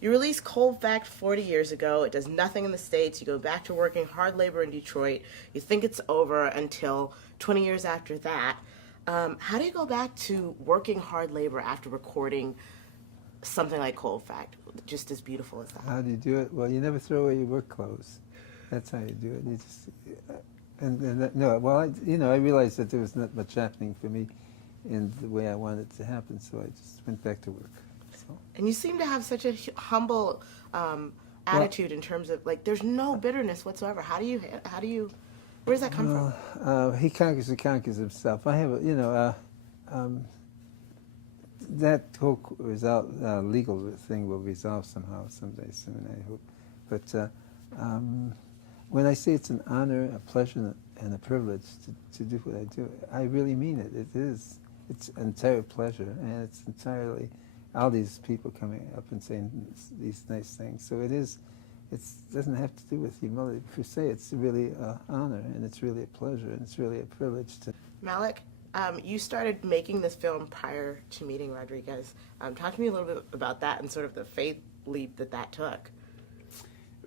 You released Cold Fact 40 years ago. It does nothing in the States. You go back to working hard labor in Detroit. You think it's over until 20 years after that. How do you go back to working hard labor after recording something like Cold Fact, just as beautiful as that? How do you do it? Well, you never throw away your work clothes. That's how you do it. You just, I realized that there was not much happening for me in the way I wanted it to happen, so I just went back to work. So. And you seem to have such a humble attitude in terms of, like, there's no bitterness whatsoever. How do you, where does that come from? He conquers who conquers himself. I have, that whole legal thing will resolve somehow someday soon, I hope. But when I say it's an honor, a pleasure, and a privilege to do what I do, I really mean it. It is. It's an entire pleasure, and it's entirely all these people coming up and saying these nice things. So it is. It doesn't have to do with humility per se. It's really an honor, and it's really a pleasure, and it's really a privilege to. Malik, you started making this film prior to meeting Rodgriguez. Talk to me a little bit about that and sort of the faith leap that took.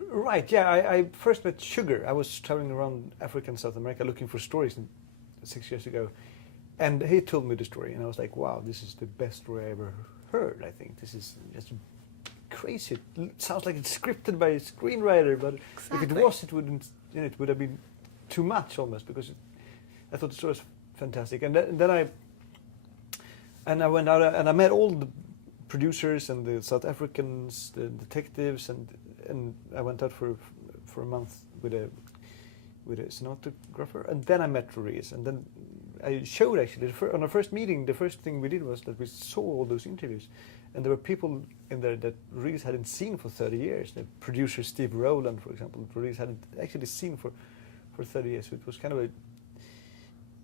Right, yeah, I first met Sugar. I was traveling around Africa and South America looking for stories 6 years ago. And he told me the story, and I was like, wow, this is the best story I ever heard, I think. This is just crazy. It sounds like it's scripted by a screenwriter, but if it was, it wouldn't, it would have been too much almost, because I thought the story was fantastic. And then I went out and I met all the producers and the South Africans, the detectives, and I went out for a month with a cinematographer, and then I met Rodgriguez, and then I showed actually on our first meeting. The first thing we did was that we saw all those interviews, and there were people in there that Rodgriguez hadn't seen for 30 years. The producer Steve Rowland, for example, Rodgriguez hadn't actually seen for 30 years. So it was kind of a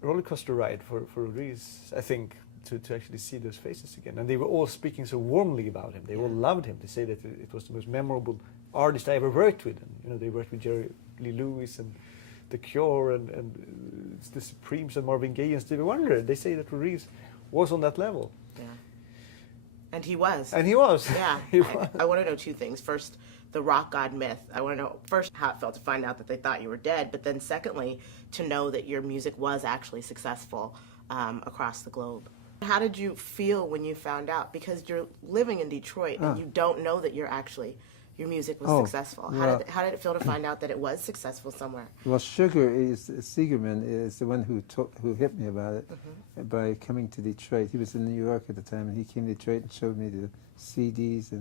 roller coaster ride for Rodgriguez, I think, to actually see those faces again. And they were all speaking so warmly about him. They all loved him. They say that it was the most memorable artist I ever worked with. And they worked with Jerry Lee Lewis and The Cure and the Supremes and Marvin Gaye and Stevie Wonder. They say that Rodgriguez was on that level. Yeah. And he was. And he was. Yeah. He was. I want to know two things. First, the rock god myth. I want to know first how it felt to find out that they thought you were dead, but then secondly, to know that your music was actually successful across the globe. How did you feel when you found out? Because you're living in Detroit and you don't know that your music was successful. How did it feel to find out that it was successful somewhere? Well, Sugarman is the one who hit me about it by coming to Detroit. He was in New York at the time, and he came to Detroit and showed me the CDs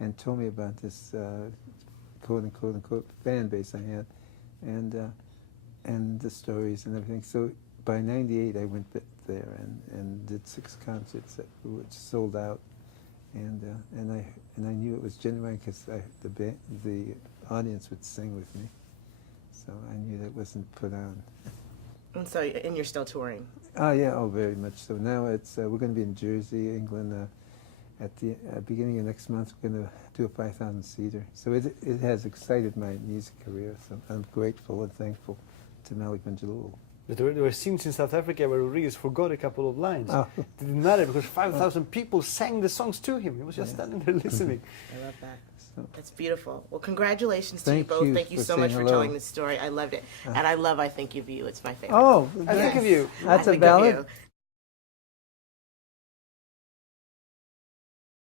and told me about this quote unquote fan base I had, and the stories and everything. So by '98, I went there and did 6 concerts that which sold out, and I knew it was genuine because the audience would sing with me, so I knew that it wasn't put on. And you're still touring? Oh yeah, very much so. Now we're going to be in Jersey, England. At the beginning of next month, we're going to do a 5,000-seater. So it has excited my music career. So I'm grateful and thankful to Malik Bendjelloul. But there were scenes in South Africa where Rodgriguez forgot a couple of lines. Oh. It didn't matter because 5,000 people sang the songs to him. He was just standing there listening. I love that. That's beautiful. Well, congratulations to you Thank both. you Thank you for so much saying for hello. telling this story. I loved it. And I love I Think of You. It's my favorite. Oh, I think of you. That's I a Think of ballad? You.